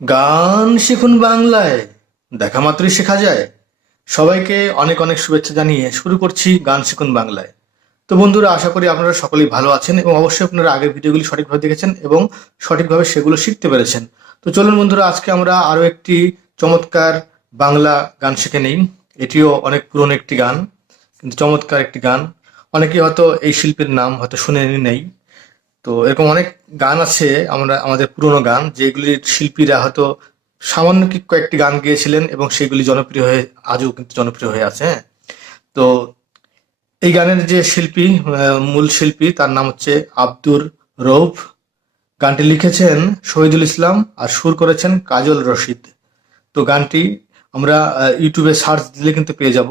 গান শিখুন বাংলায়, দেখা মাত্রই শেখা যায়। সবাইকে অনেক অনেক শুভেচ্ছা জানিয়ে শুরু করছি গান শিখুন বাংলায়। তো বন্ধুরা, আশা করি আপনারা সকলেই ভালো আছেন এবং অবশ্যই আপনারা আগের ভিডিওগুলি সঠিকভাবে দেখেছেন এবং সঠিকভাবে সেগুলো শিখতে পেরেছেন। তো চলুন বন্ধুরা, আজকে আমরা আরও একটি চমৎকার বাংলা গান শিখে নিই। এটিও অনেক পুরনো একটি গান, কিন্তু চমৎকার একটি গান। অনেকেই হয়তো এই শিল্পীর নাম হয়তো শুনে নেই। তো এরকম অনেক গান আছে আমরা, আমাদের পুরনো গান যেগুলির শিল্পীরা হয়তো সামান্য কয়েকটি গান গেয়েছিলেন এবং সেগুলি জনপ্রিয় হয়ে, আজও কিন্তু জনপ্রিয় হয়ে আছে হ্যাঁ? তো এই গানের যে শিল্পী মূল শিল্পী, তার নাম হচ্ছে আব্দুর রৌফ। গানটি লিখেছেন শহীদুল ইসলাম আর সুর করেছেন কাজল রশিদ। তো গানটি আমরা ইউটিউবে সার্চ দিলে কিন্তু পেয়ে যাব।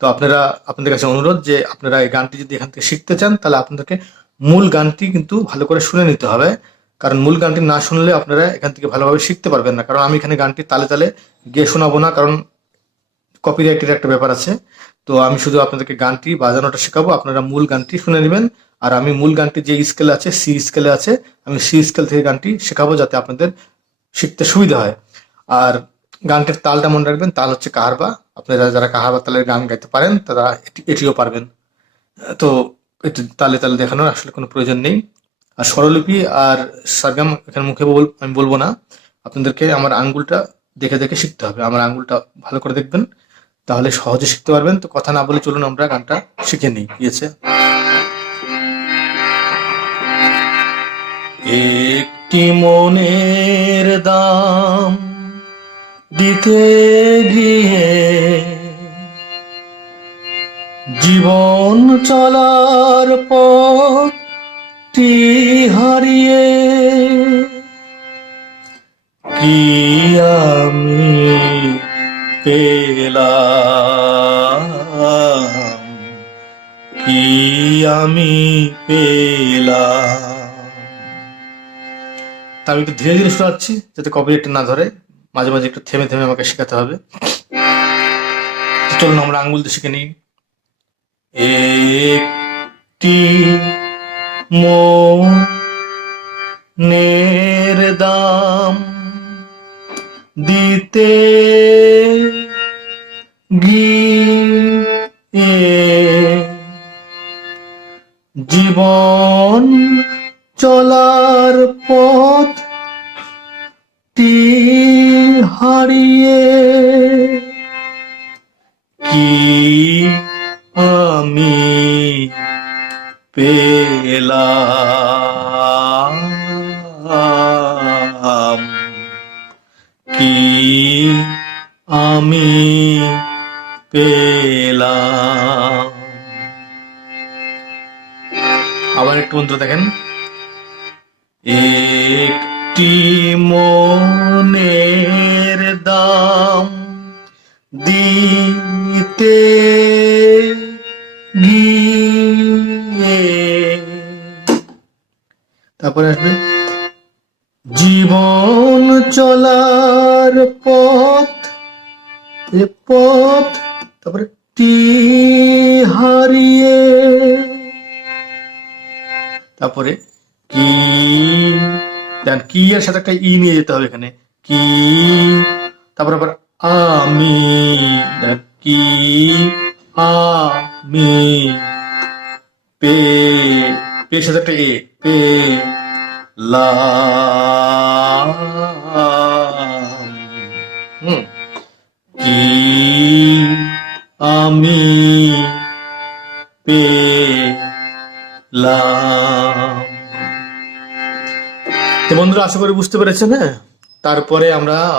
তো আপনারা, আপনাদের কাছে অনুরোধ যে আপনারা এই গানটি যদি এখান থেকে শিখতে চান, তাহলে আপনাদেরকে মূল গানটি কিন্তু ভালো করে শুনে নিতে হবে। কারণ মূল গানটি না শুনলে আপনারা এখান থেকে ভালোভাবে শিখতে পারবেন না। কারণ আমি এখানে গানটি তালে তালে গিয়ে শোনাবো না, কারণ কপিরাইটের একটা ব্যাপার আছে। তো আমি শুধু আপনাদেরকে গানটি বাজানোটা শেখাবো। আপনারা মূল গানটি শুনে নেবেন। আর আমি মূল গানটি যে স্কেলে আছে সি স্কেলে আছে, আমি সি স্কেল থেকে গানটি শেখাবো যাতে আপনাদের শিখতে সুবিধা হয়। আর গানটির তালটা মনে রাখবেন। তাল হচ্ছে কাহারবা। আপনারা যারা কাহারবা তালের গান গাইতে পারেন, তারা এটি- এটিও পারবেন। তো এটি তালে তালে দেখানোর আসলে কোনো প্রয়োজন নেই। আর স্বরলিপি আর সারগাম এখানে মুখে আমি বলব না। আপনাদেরকে আমার আঙ্গুলটা দেখে দেখে শিখতে হবে। আমার আঙ্গুলটা ভালো করে দেখবেন, তাহলে সহজে শিখতে পারবেন। তো কথা না বলে চলুন আমরা গানটা শিখে নিই। গিয়েছে একটি মনের দাম দিতে গিয়ে জীবন চলার পথটি হারিয়ে কি আমি পেলাম? কি আমি পেলাম? আমি একটু ধীরে ধীরে শোনাচ্ছি, যাতে কপিরাইট না ধরে। মাঝে মাঝে একটু থেমে থেমে আমাকে শেখাতে হবে। চলুন, আমরা আঙ্গুল দিয়ে শিখে নিই। একটি মনের দাম দিতে গিয়ে জীবন চলার পথটি হারিয়ে কি আমি পেলাম কি আমি পেলাম? আবার একটু বন্ধু দেখেন। একটি মনের দাম দিতে তারপরে আসবে। জীবন চলার পথ, এ পথ তারপরে টি হারিয়ে। তারপরে কি? কি এর সাথে একটা ই নিয়ে যেতে হবে এখানে। কি? তারপরে আবার আমি। কি? আমি। পে পের সাথে একটা এ, পে হুম। কি আমি পেলাম? তো বন্ধুরা, আশা করি বুঝতে পেরেছেন হ্যাঁ? তারপরে আমরা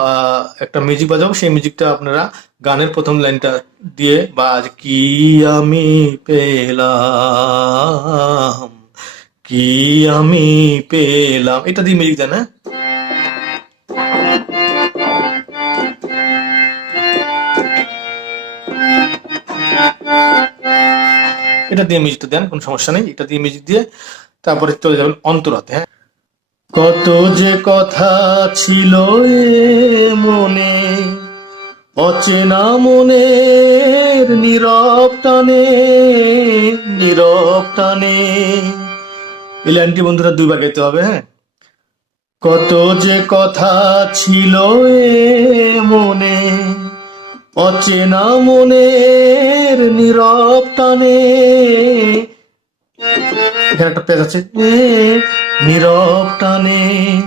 একটা মিউজিক বাজাবো। সেই মিউজিকটা আপনারা গানের প্রথম লাইনটা দিয়ে বা কি আমি পেলাম? কি আমি পেলাম? এটা দিয়ে মিউজিক দেন হ্যাঁ? এটা দিয়ে মিউজিকটা দেন, কোনো সমস্যা নেই। এটা দিয়ে মিউজিক দিয়ে তারপরে চলে যাবেন অন্তরাতে হ্যাঁ? কত যে কথা ছিল এ মনে, অচেনা মনের নীরব টানে নীরব টানে। এই বন্ধুরা দুইবার গাইতে হবে হ্যাঁ? কত যে কথা ছিল এ মনে, অচেনা মনের নীরব টানে। এখানে একটা পেজ আছে নীরব টানে।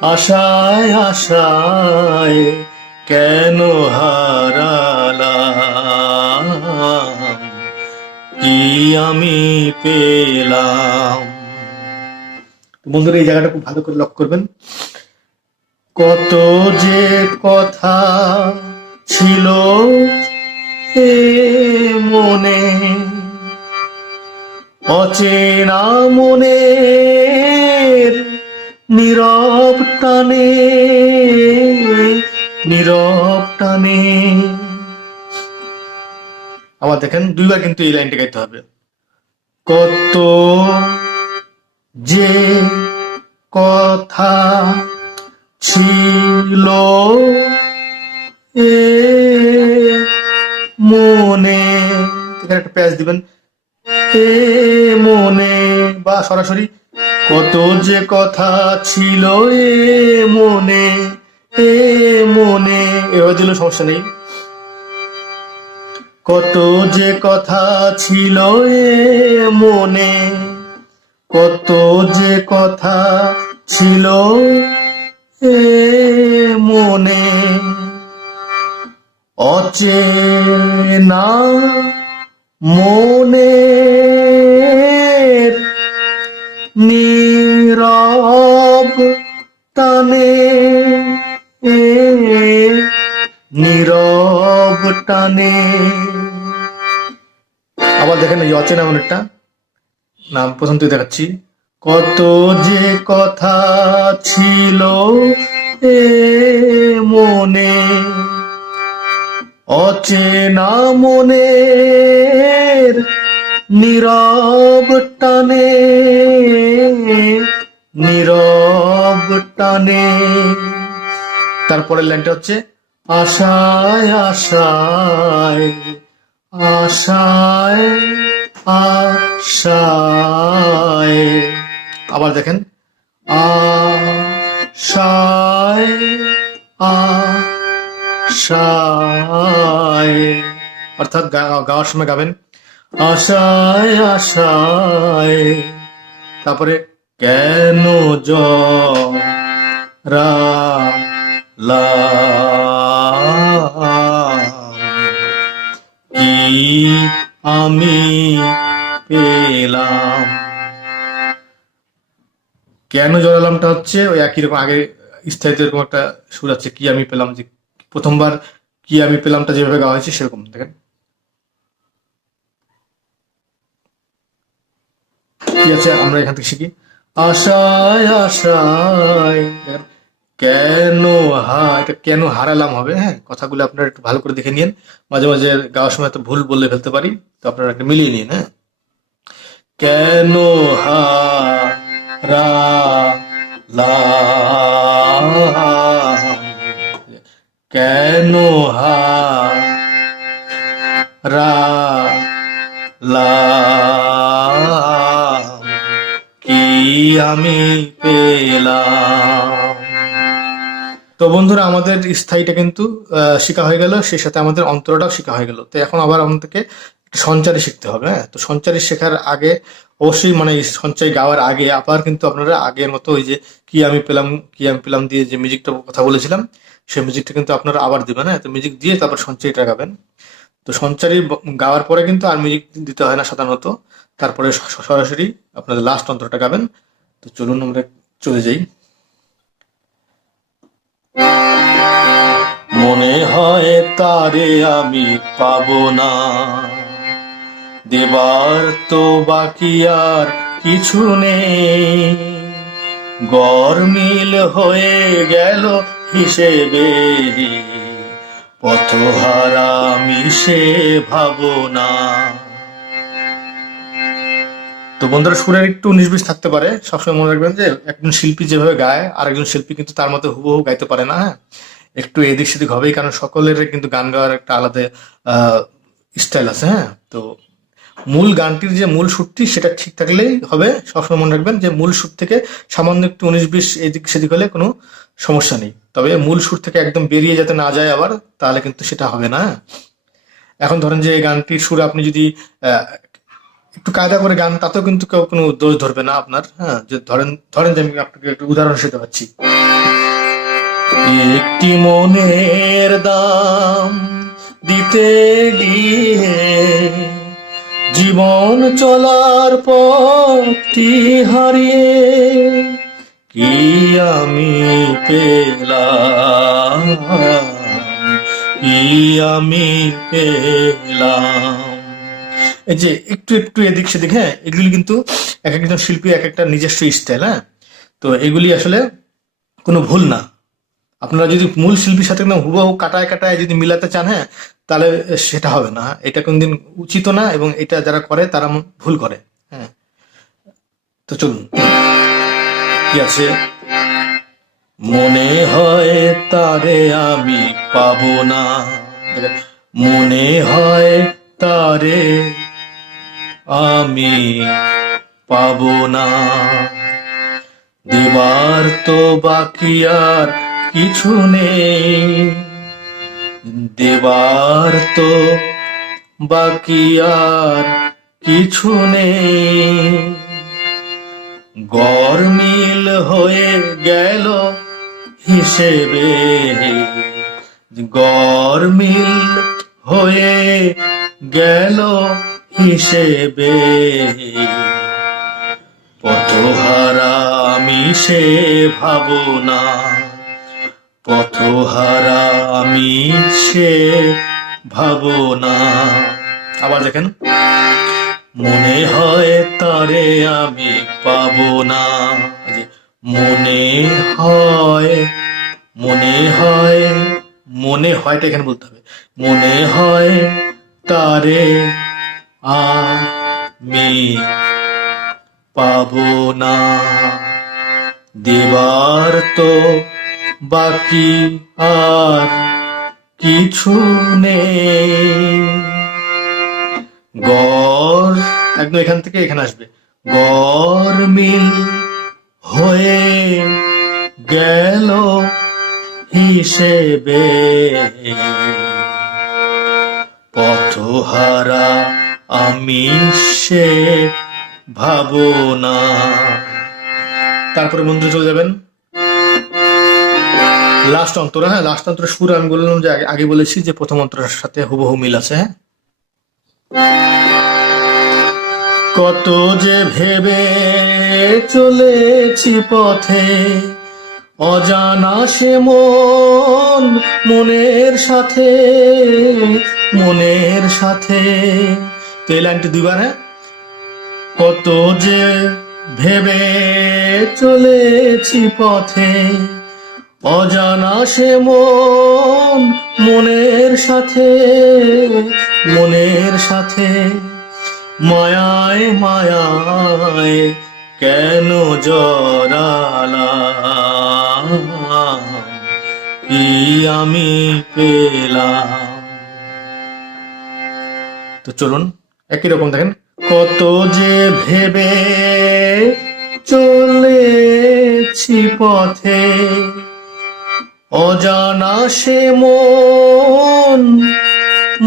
আশায় আশায় কেন হারালাম? কি আমি পেলাম? বন্ধুরা, এই জায়গাটা খুব ভালো করে লক্ষ্য করবেন। কত যে কথা ছিল মনে, অচেনা মনের নীরব টানে নীরব টানে। আবার দেখেন, দুইবার কিন্তু এই লাইনটা গাইতে হবে। কত যে কথা ছিল এ মনে, এখানে একটা প্যাচ দিবেন। এ মনে বা সরাসরি, কত যে কথা ছিল এ মনে এ মনে, এভাবে দিলেও সমস্যা নেই। কত যে কথা ছিল এ মনে কত যে কথা ছিল এ মনে, অচেনা মনে নীরব টানে, এ নীরব টানে। আবার দেখেন এই অচেনা মনেরটা। নাম প্রথম থেকে দেখাচ্ছি। কত যে কথা ছিল এ মনে, অচেনা মনের নীরব টানে নীরব টানে। তারপরের লাইনটা হচ্ছে, আশায় আশায় আশায় আশায়। আবার দেখেন। আশায় আশায়। অর্থাৎ গাওয়ার সময় গাবেন। আশায় আশায়। তারপরে কেন জ রা কি আমি পেলাম। কেন জড়ালামটা হচ্ছে? ওই একই রকম আগে স্থায়িত এরকম একটা সুর আছে, কি আমি পেলাম যে প্রথমবার কি আমি পেলামটা যেভাবে গাওয়া হয়েছে সেরকম, দেখেন। কি আছে? আমরা এখান থেকে শিখি। আশায় আশায় কেন হা, এটা কেন হারালাম হবে? হ্যাঁ কথাগুলো আপনারা একটু ভালো করে দেখে নিন মাঝে মাঝে গাওয়ার সময় তো ভুল বলে ফেলতে পারি, তো আপনারা একটা মিলিয়ে নিন হ্যাঁ? কেন হারালাম? কেন হারালাম? কি আমি পেলাম? তো বন্ধুরা, আমাদের স্থায়ীটা কিন্তু শেখা হয়ে গেল, সেই সাথে আমাদের অন্তরটাও শেখা হয়ে গেল। তো এখন আবার আমাদেরকে সঞ্চারী শিখতে হবে হ্যাঁ? তো সঞ্চারী শেখার আগে অবশ্যই মানে সঞ্চয় গাওয়ার আগে আবার কিন্তু আপনারা আগের মতো ওই যে কি আমি পেলাম, কি আমি পেলাম দিয়ে যে মিউজিকটা কথা বলেছিলাম, সেই মিউজিকটা কিন্তু আপনারা আবার দিবেন হ্যাঁ? তো মিউজিক দিয়ে তারপর সঞ্চয়টা গাবেন। তো সঞ্চারী গাওয়ার পরে কিন্তু আর মিউজিক দিতে হয় না সাধারণত। তারপরে সরাসরি আপনাদের লাস্ট অন্তরটা গাবেন। তো চলুন আমরা চলে যাই। মনে হয় তারে আমি পাব না। দেবার তো বাকি আর কিছু নেই। গরমিল হয়ে গেল হিসেবে। পথহারা মিশে ভাবনা তো বন্ধুরা সুরের একটু উনিশ বিশ থাকতে পারে। সবসময় মনে রাখবেন যে একজন শিল্পী যেভাবে গায় আর একজন শিল্পী কিন্তু তার মতো হুবহু গাইতে পারে না হ্যাঁ? একটু এদিক সেদিক হবেই, কারণ সকলের কিন্তু গান গাওয়ার একটা আলাদা স্টাইল আছে হ্যাঁ? তো মূল গানটির যে মূল সুরটি সেটা ঠিক থাকলেই হবে। সবসময় মনে রাখবেন যে মূল সুর থেকে সামান্য একটু উনিশ বিশ এদিক সেদিক হলে কোনো সমস্যা নেই। তবে মূল সুর থেকে একদম বেরিয়ে যাতে না যায় আবার, তাহলে কিন্তু সেটা হবে না হ্যাঁ? এখন ধরেন যে গানটির সুর আপনি যদি একটু কায়দা করে গান, তাতেও কিন্তু কেউ কোনো দোষ ধরবে না আপনার হ্যাঁ যে ধরেন ধরেন যে আমি আপনাকে একটু উদাহরণ হিসেবে পাচ্ছি একটি মনের দাম দিতে গিয়ে জীবন চলার পথটি হারিয়ে কি আমি পেলাম? কি আমি পেলাম? এই যে একটু একটু এদিক সেদিক হ্যাঁ এগুলি কিন্তু এক একজন শিল্পী এক একটা নিজস্ব স্টাইল হ্যাঁ? তো এগুলি আসলে কোনো ভুল না। আপনারা যদি মূল শিল্পীর সাথে একদম হুবহু কাটায় কাটায় যদি মিলাতে চান হ্যাঁ তাহলে সেটা হবে না। এটা কোনদিন উচিত না এবং এটা যারা করে তারা ভুল করে হ্যাঁ। তো চলুন। কি আছে? মনে হয় তারে আমি পাবো না। মনে হয় তারে আমি পাব না। দেবার তো বাকি আর কিছু নেই। দেবার তো বাকি আর কিছু নেই। গরমিল হয়ে গেল হিসেবে। গরমিল হয়ে গেল হিসেবে। পথহারা আমি সে ভাবনা, পথহারা আমি সে ভাবনা। আবার দেখেন। মনে হয় তারে আমি পাবো না মনে হয় মনে হয়, মনে হয়টা এখানে বলতে হবে। মনে হয় তারে আমি পাবো না। দেবার তো বাকি আর কিছু নেই। গড়, একদম এখান থেকে এখানে আসবে। গড় মিল হয়ে গেল হিসেবে। পথহারা আমি সে ভাবনা। তারপরে মন্দিরে চলে যাবেন। লাস্ট অন্তর হ্যাঁ লাস্ট অন্তর সুর আমি বললাম যে আগে- বলেছি যে প্রথম অন্তরের সাথে হুবহু মিল আছে হ্যাঁ। কত যে ভেবে চলেছি পথে, অজানা সে মন মনের সাথে মনের সাথে। তো এই লাইনটি দুইবার হ্যাঁ? কত যে ভেবে চলেছি পথে, অজানা সে মন মনের সাথে মনের সাথে, মায়ায় মায়ায় কেন জড়ালা কি আমি পেলাম? তো চলুন একই রকম দেখেন। কত যে ভেবে চলেছি পথে, অজানা সে মন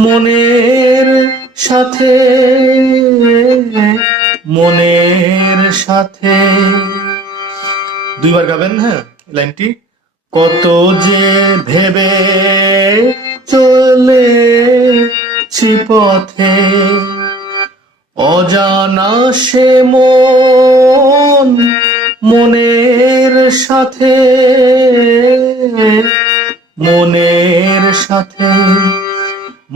মনের সাথে মনের সাথে। দুইবার গাবেন হ্যাঁ লাইনটি। কত যে ভেবে চলেছি পথে অজানা সে মন মনের সাথে মনের সাথে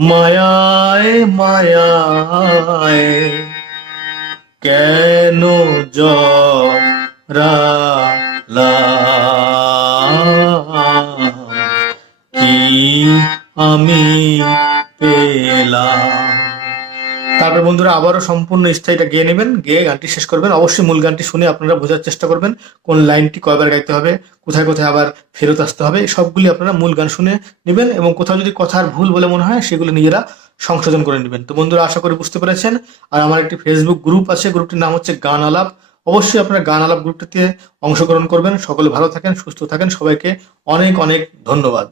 মায়ায় মায়ায় কেন জরালাম কি আমি পেলাম? তারপর বন্ধুরা আবারও সম্পূর্ণ স্থায়ীটা গেয়ে নেবেন, গেয়ে গানটি শেষ করবেন। অবশ্যই মূল গানটি শুনে আপনারা বোঝার চেষ্টা করবেন কোন লাইনটি কয়বার গাইতে হবে, কোথায় কোথায় আবার ফেরত আসতে হবে সবগুলি আপনারা মূল গান শুনে নেবেন এবং কোথাও যদি কথার ভুল বলে মনে হয় সেগুলো নিজেরা সংশোধন করে নেবেন। তো বন্ধুরা আশা করি বুঝতে পেরেছেন। আর আমার একটি ফেসবুক গ্রুপ আছে, গ্রুপটির নাম হচ্ছে গান আলাপ। অবশ্যই আপনারা গান আলাপ গ্রুপটিতে অংশগ্রহণ করবেন। সকলে ভালো থাকেন, সুস্থ থাকেন। সবাইকে অনেক অনেক ধন্যবাদ।